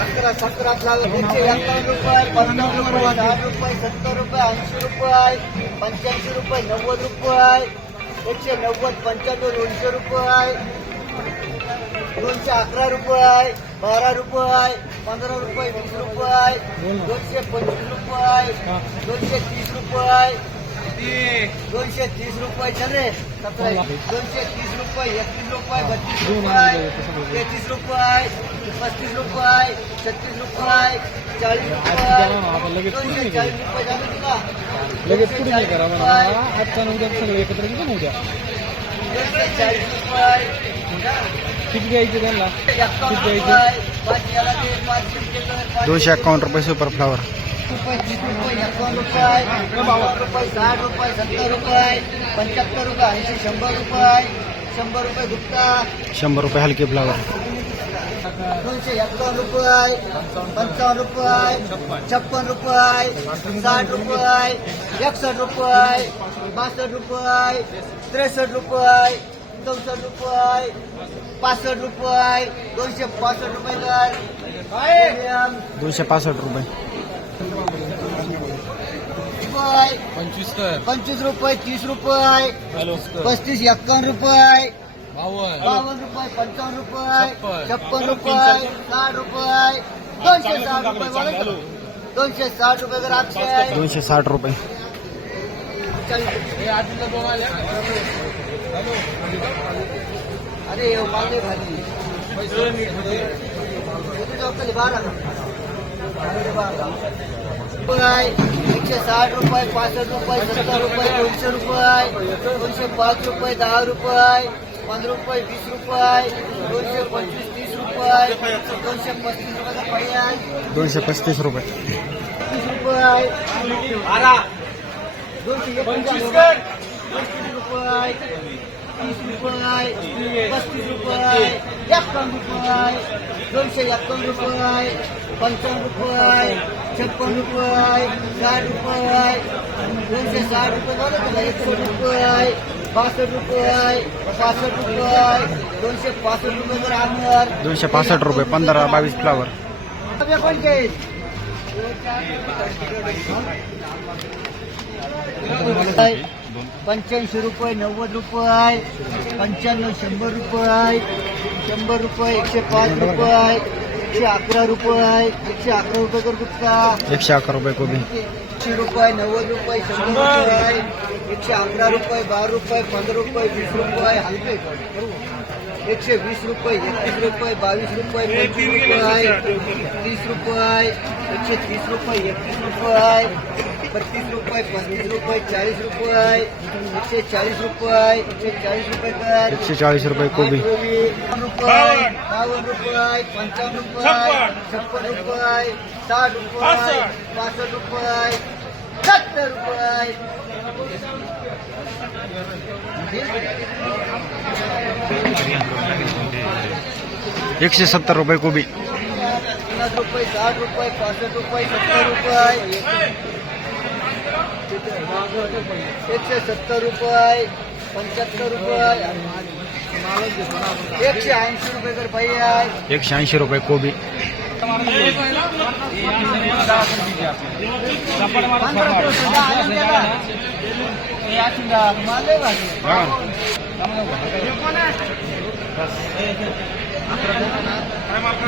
सतरा सतरा एकशे एकावन्न रुपये पन्नास रुपये रुपये सत्तर रुपये ऐंशी रुपये रुपये नव्वद रुपये एकशे नव्वद रुपये दोनशे अकरा रुपये बारा रुपये पंधरा रुपये वीस रुपये दोनशे पंचवीस रुपये दोनशे तीस रुपये दोनशे तीस रुपये चले सतरा। दोनशे तीस रुपये एकतीस रुपये बत्तीस रुपये तेहतीस रुपये पस्तीस रुपये छत्तीस रुपये चाळीस रुपये दोनशे चाळीस रुपये झाले तुला लगेच पुढे नाही करा म्हणा आजचा उद्या सगळं एकत्र घेतो ना उद्या दोनशे चाळीस रुपये किती द्यायचे त्यांना एकावन्न रुपये दोनशे अकाउंट रुपये सुपर फ्लावर रुपये साठ रुपये सत्तर रुपये पंच्याहत्तर रुपये ऐंशी शंभर रुपये रुपये गुप्ता रुपये हलके फ्लावर दोनशे एकावन्न रुपये रुपये छप्पन रुपये साठ रुपये एकसष्ट रुपये बासष्ट रुपये त्रेसष्ट रुपये चौसष्ट रुपये. पासष्ट रुपये दोनशे पासष्ट रुपये दर प्रीमियम दोनशे पासष्ट रुपये. पंचवीस कर. पंचवीस रुपये तीस रुपये. पस्तीस एक्कावन्न रुपये. बावन्न बावन्न रुपये पंचावन्न रुपये. छप्पन. रुपये साठ रुपये. दोनशे साठ रुपये. दोनशे साठ रुपये जर आपशे दोनशे साठ रुपये. अरे अरे बारा. रुपये एकशे साठ रुपये पासष्ट रुपये सत्तर रुपये दोनशे रुपये दोनशे पाच रुपये दहा रुपये पंधरा रुपये वीस रुपये दोनशे पंचवीस तीस रुपये दोनशे पस्तीस रुपयाचा पर्याय दोनशे पस्तीस रुपये। तीस रुपये। दोनशे एकोणचाळीस रुपये। तीस रुपये पस्तीस रुपये एकावन्न रुपये दोनशे एकावन्न रुपये पंचावन्न रुपये छप्पन रुपये साठ रुपये दोनशे साठ रुपये झालं एकशे रुपये बासष्ट रुपये पासष्ट रुपये दोनशे पासष्ट रुपये जर आणणार दोनशे पासष्ट रुपये पंधरा बावीस फ्लावर कोणते पंच्याऐंशी रुपये नव्वद रुपये पंच्याण्णव शंभर रुपये शंभर रुपये एकशे पाच रुपये एकशे अकरा रुपये एकशे अकरा रुपये कर गुप्ता एकशे अकरा रुपये कोबी एकशे रुपये नव्वद रुपये शंभर रुपये एकशे अकरा रुपये बारा रुपये पंधरा रुपये वीस रुपये हलके एकशे वीस रुपये एकतीस रुपये बावीस रुपये पंचवीस रुपये तीस रुपये एकशे तीस रुपये एकतीस रुपये बत्तीस रुपये पच्चीस रुपये चालीस रुपये एकशे चाळीस रुपये एकशे चाळीस रुपये कर एकशे चाळीस रुपये कोबी. रुपये बावन्न रुपये पंचावन्न रुपये छप्पन रुपये साठ रुपये पासष्ट रुपये सत्तर रुपये. एकशे सत्तर रुपये कोबी. पन्नास रुपये साठ रुपये पासष्ट रुपये सत्तर रुपये. एकशे सत्तर रुपये पंच्याहत्तर रुपये. एकशे ऐंशी रुपये तर बाई आहे. एकशे ऐंशी रुपये कोबी.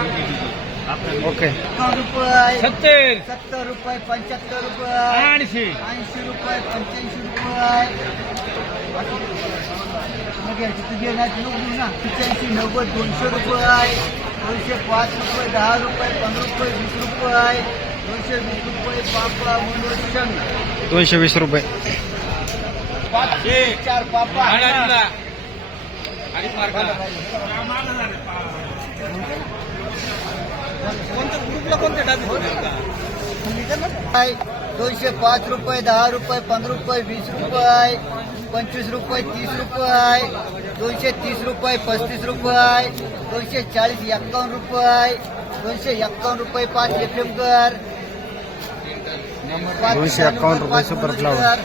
भाजी ओके. एकावन्न रुपये सत्तर. सत्तर रुपये पंच्याहत्तर रुपये. ऐंशी. ऐंशी रुपये पंच्याऐंशी रुपये. तुझी ना. पंच्याऐंशी नव्वद दोनशे रुपये. दोनशे पाच रुपये दहा रुपये पंधरा रुपये वीस रुपये. दोनशे वीस रुपये पापा मनोरंजन दोनशे वीस रुपये. चार पापा. दोनशे पाच रुपये दहा रुपये पंधरा रुपये वीस रुपये पंचवीस रुपये तीस रुपये दोनशे तीस रुपये पस्तीस रुपये दोनशे चाळीस एक्कावन्न रुपये दोनशे एक्कावन्न रुपये पाच एफ़ एम कर दोनशे एक्कावन्न रुपये सुपर फ्लावर.